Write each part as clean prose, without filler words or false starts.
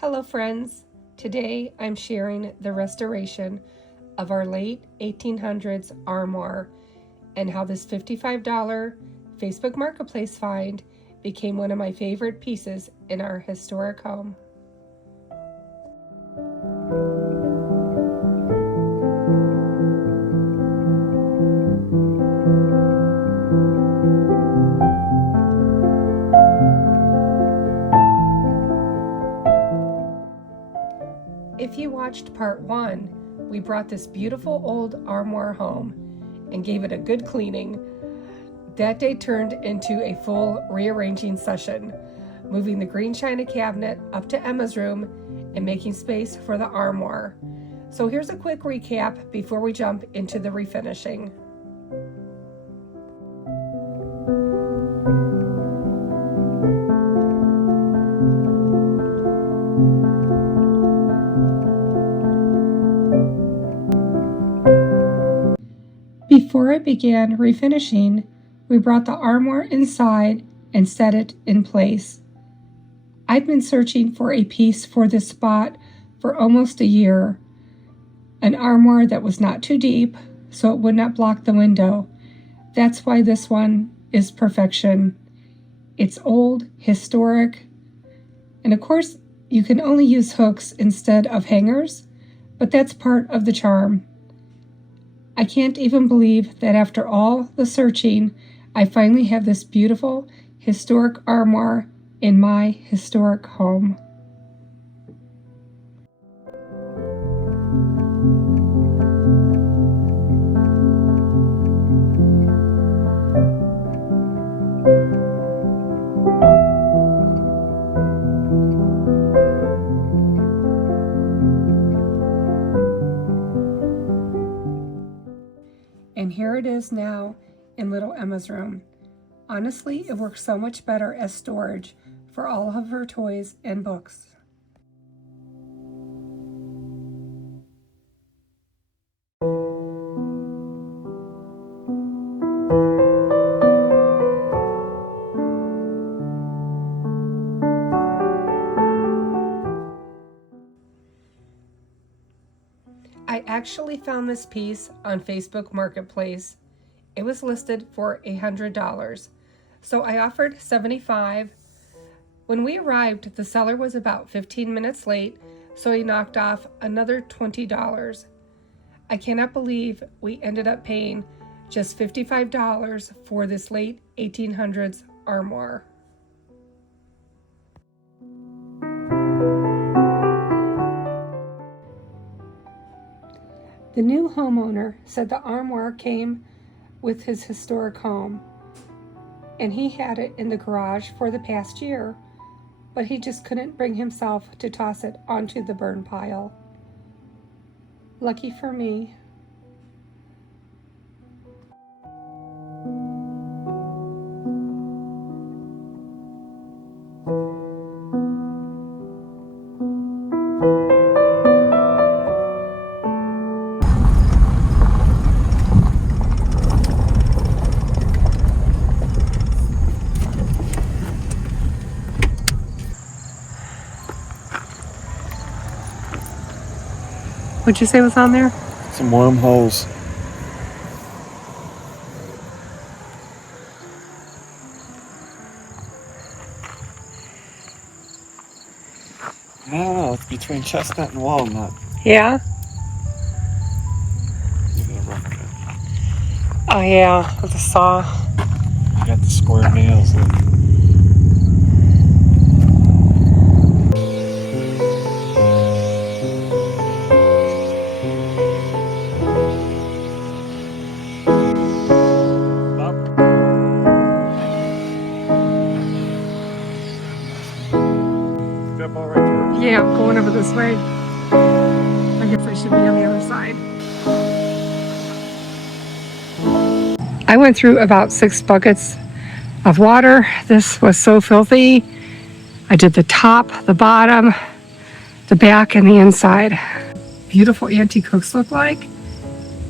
Hello friends, today I'm sharing the restoration of our late 1800s armoire and how this $55 Facebook Marketplace find became one of my favorite pieces in our historic home. If you watched part 1, we brought this beautiful old armoire home and gave it a good cleaning. That day turned into a full rearranging session, moving the green china cabinet up to Emma's room and making space for the armoire. So here's a quick recap before we jump into the refinishing. Before I began refinishing, we brought the armoire inside and set it in place. I've been searching for a piece for this spot for almost a year. An armoire that was not too deep, so it would not block the window. That's why this one is perfection. It's old, historic, and of course you can only use hooks instead of hangers, but that's part of the charm. I can't even believe that after all the searching, I finally have this beautiful historic armoire in my historic home. And here it is now in little Emma's room. Honestly, it works so much better as storage for all of her toys and books. I actually found this piece on Facebook Marketplace. It was listed for $100, so I offered $75. When we arrived, the seller was about 15 minutes late, so he knocked off another $20. I cannot believe we ended up paying just $55 for this late 1800s armoire. The new homeowner said the armoire came with his historic home, and he had it in the garage for the past year, but he just couldn't bring himself to toss it onto the burn pile. Lucky for me. What'd you say was on there? Some wormholes. I don't know, it's between chestnut and walnut. Yeah? Oh yeah, with the saw. You got the square nails. Yeah, I'm going over this way. I guess I should be on the other side. I went through about 6 buckets of water. This was so filthy. I did the top, the bottom, the back, and the inside. Beautiful antique hooks look like.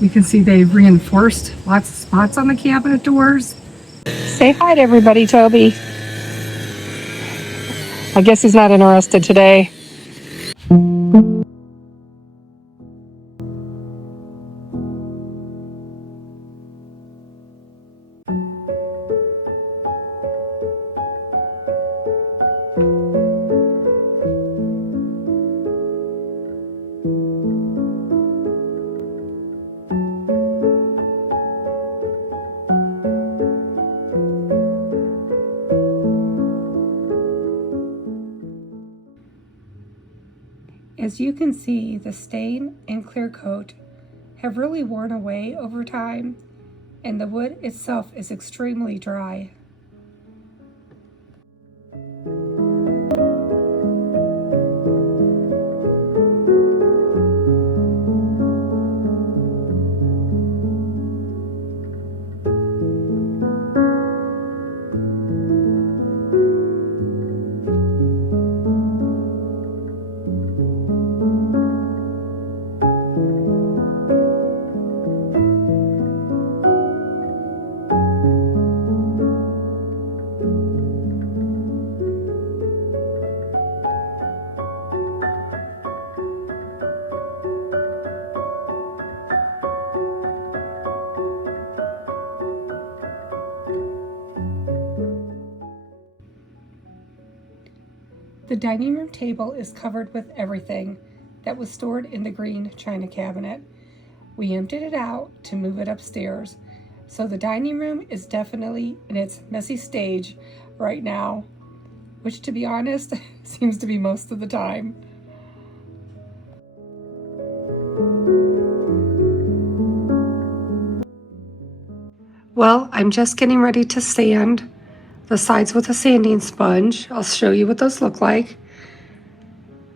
You can see they've reinforced lots of spots on the cabinet doors. Say hi to everybody, Toby. I guess he's not interested today. As you can see, the stain and clear coat have really worn away over time, and the wood itself is extremely dry. The dining room table is covered with everything that was stored in the green china cabinet. We emptied it out to move it upstairs, so the dining room is definitely in its messy stage right now, which, to be honest, seems to be most of the time. Well, I'm just getting ready to sand the sides with a sanding sponge. I'll show you what those look like.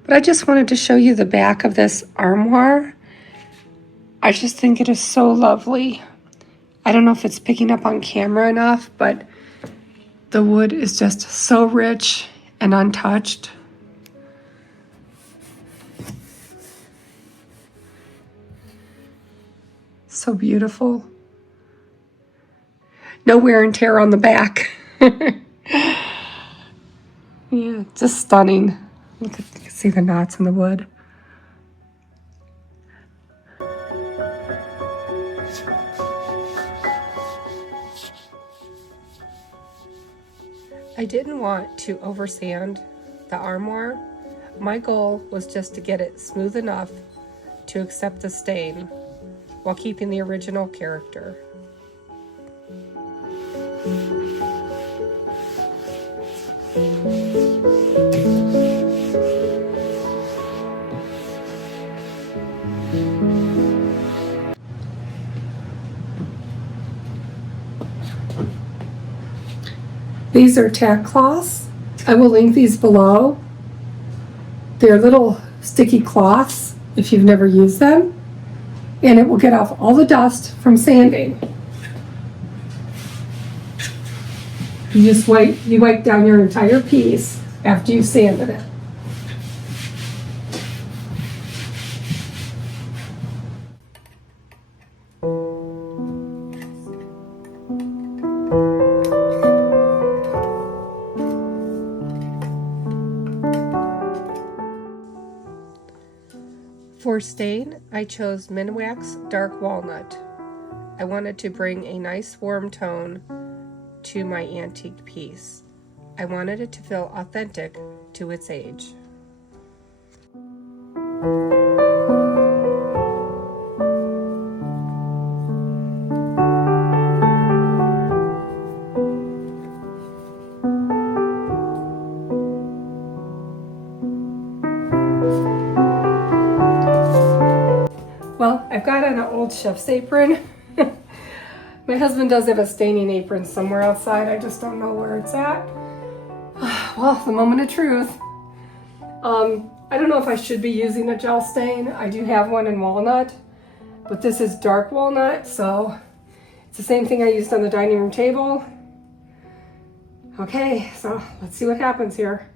But I just wanted to show you the back of this armoire. I just think it is so lovely. I don't know if it's picking up on camera enough, but the wood is just so rich and untouched. So beautiful. No wear and tear on the back. Yeah, just stunning. You can see the knots in the wood. I didn't want to oversand the armoire. My goal was just to get it smooth enough to accept the stain while keeping the original character. These are tack cloths. I will link these below. They're little sticky cloths if you've never used them, and it will get off all the dust from sanding. You wipe down your entire piece after you've sanded it. For stain, I chose Minwax Dark Walnut. I wanted to bring a nice warm tone to my antique piece. I wanted it to feel authentic to its age. Well, I've got on an old chef's apron. My husband does have a staining apron somewhere outside. I just don't know where it's at. Well, the moment of truth. I don't know if I should be using a gel stain. I do have one in walnut, but this is dark walnut, so it's the same thing I used on the dining room table. Okay, so let's see what happens here.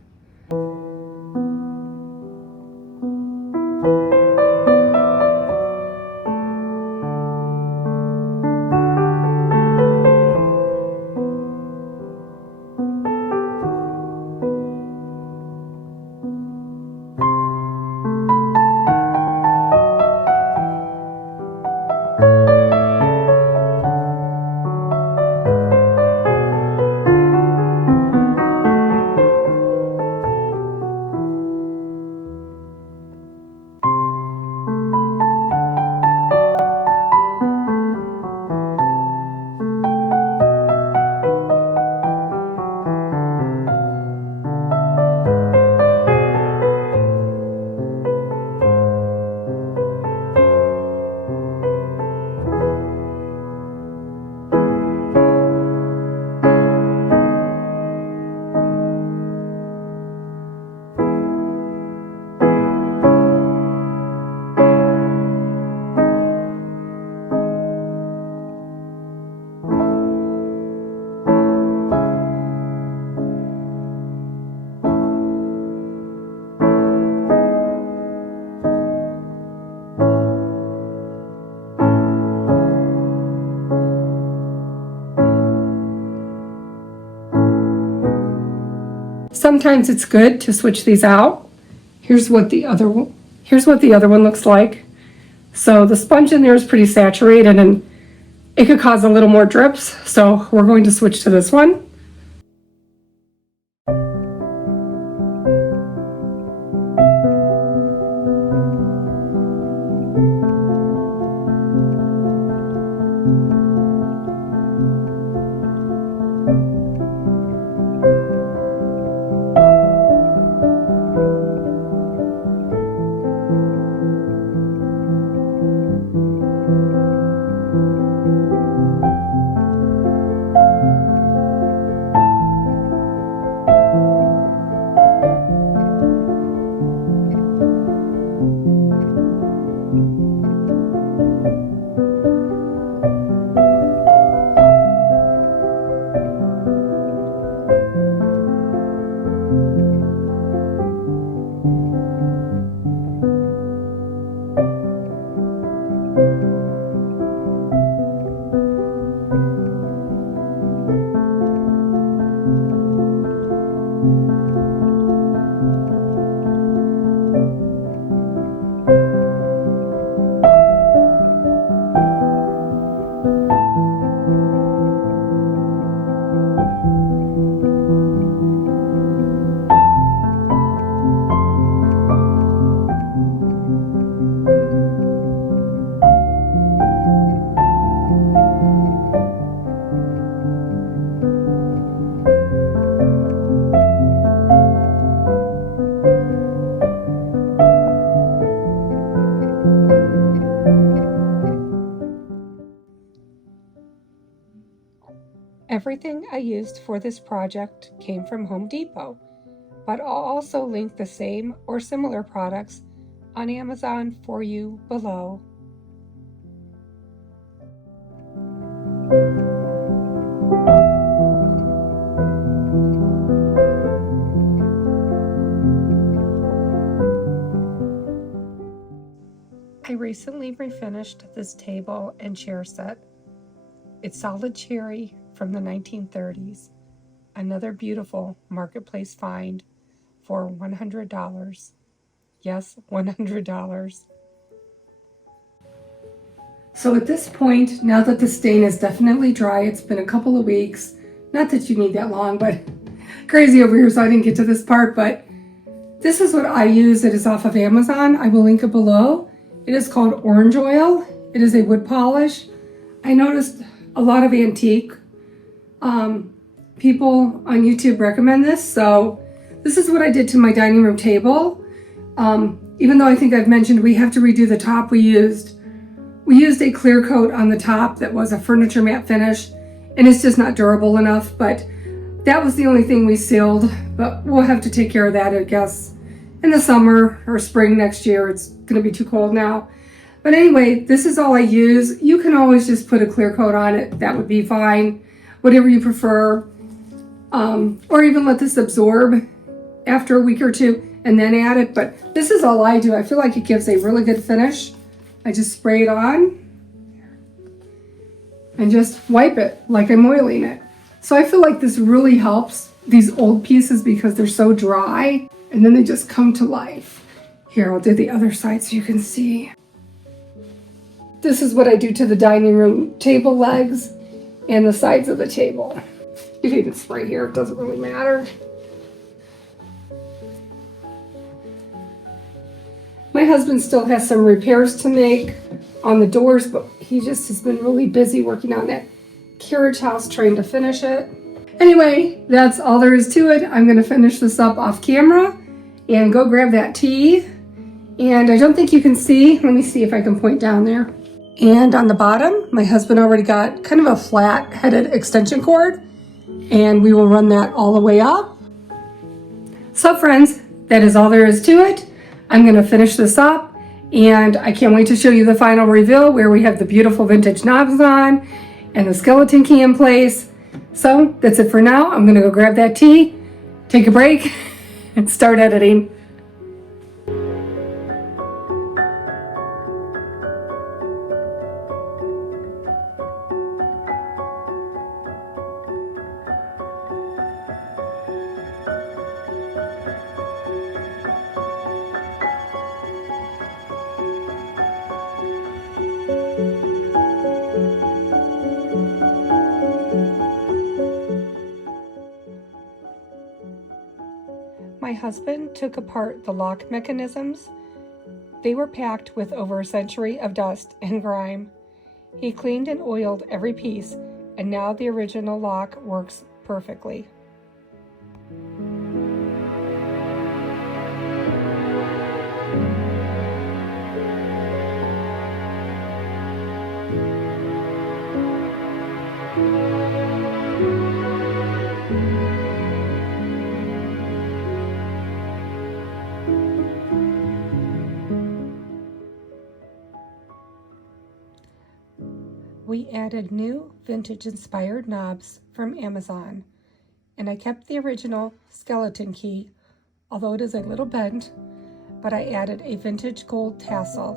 sometimes it's good to switch these out. Here's what the other one looks like. So the sponge in there is pretty saturated and it could cause a little more drips. So we're going to switch to this one. Everything I used for this project came from Home Depot, but I'll also link the same or similar products on Amazon for you below. I recently refinished this table and chair set. It's solid cherry from the 1930s. Another beautiful marketplace find for $100. Yes, $100. So at this point, now that the stain is definitely dry, it's been a couple of weeks. Not that you need that long, but crazy over here, so I didn't get to this part, but this is what I use. It is off of Amazon. I will link it below. It is called Orange Oil. It is a wood polish. I noticed a lot of antique people on YouTube recommend this, so this is what I did to my dining room table. Even though I think I've mentioned we have to redo the top, we used a clear coat on the top that was a furniture matte finish, and it's just not durable enough, but that was the only thing we sealed, but we'll have to take care of that, I guess, in the summer or spring next year. It's gonna be too cold now. But anyway, this is all I use. You can always just put a clear coat on it. That would be fine, whatever you prefer. Or even let this absorb after a week or two and then add it. But this is all I do. I feel like it gives a really good finish. I just spray it on and just wipe it like I'm oiling it. So I feel like this really helps these old pieces because they're so dry and then they just come to life. Here, I'll do the other side so you can see. This is what I do to the dining room table legs and the sides of the table. You can even spray here, it doesn't really matter. My husband still has some repairs to make on the doors, but he just has been really busy working on that carriage house, trying to finish it. Anyway, that's all there is to it. I'm gonna finish this up off camera and go grab that tea. And I don't think you can see, let me see if I can point down there. And on the bottom, my husband already got kind of a flat-headed extension cord, and we will run that all the way up. So friends, that is all there is to it. I'm gonna finish this up, and I can't wait to show you the final reveal where we have the beautiful vintage knobs on and the skeleton key in place. So that's it for now. I'm gonna go grab that tea, take a break, and start editing. husband took apart the lock mechanisms. They were packed with over a century of dust and grime. He cleaned and oiled every piece, and now the original lock works perfectly. We added new vintage-inspired knobs from Amazon, and I kept the original skeleton key, although it is a little bent, but I added a vintage gold tassel.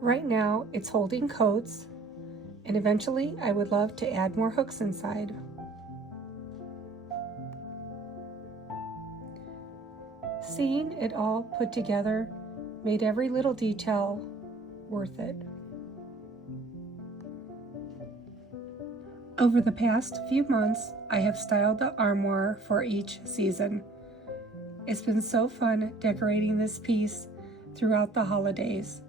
Right now, it's holding coats, and eventually I would love to add more hooks inside. Seeing it all put together made every little detail worth it. Over the past few months, I have styled the armoire for each season. It's been so fun decorating this piece throughout the holidays.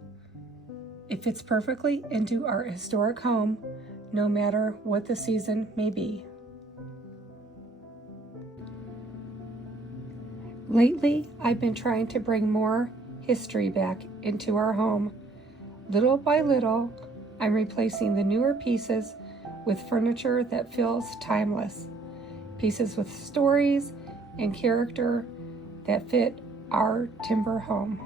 It fits perfectly into our historic home, no matter what the season may be. Lately, I've been trying to bring more history back into our home. Little by little, I'm replacing the newer pieces with furniture that feels timeless, pieces with stories and character that fit our timber home.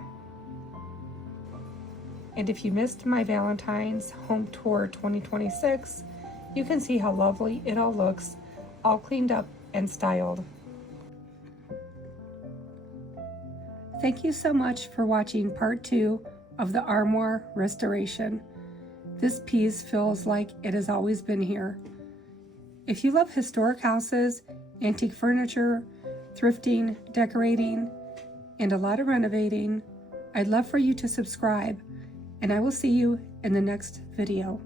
And if you missed my Valentine's Home Tour 2026, you can see how lovely it all looks, all cleaned up and styled. Thank you so much for watching part 2 of the Armoire restoration. This piece feels like it has always been here. If you love historic houses, antique furniture, thrifting, decorating, and a lot of renovating, I'd love for you to subscribe, and I will see you in the next video.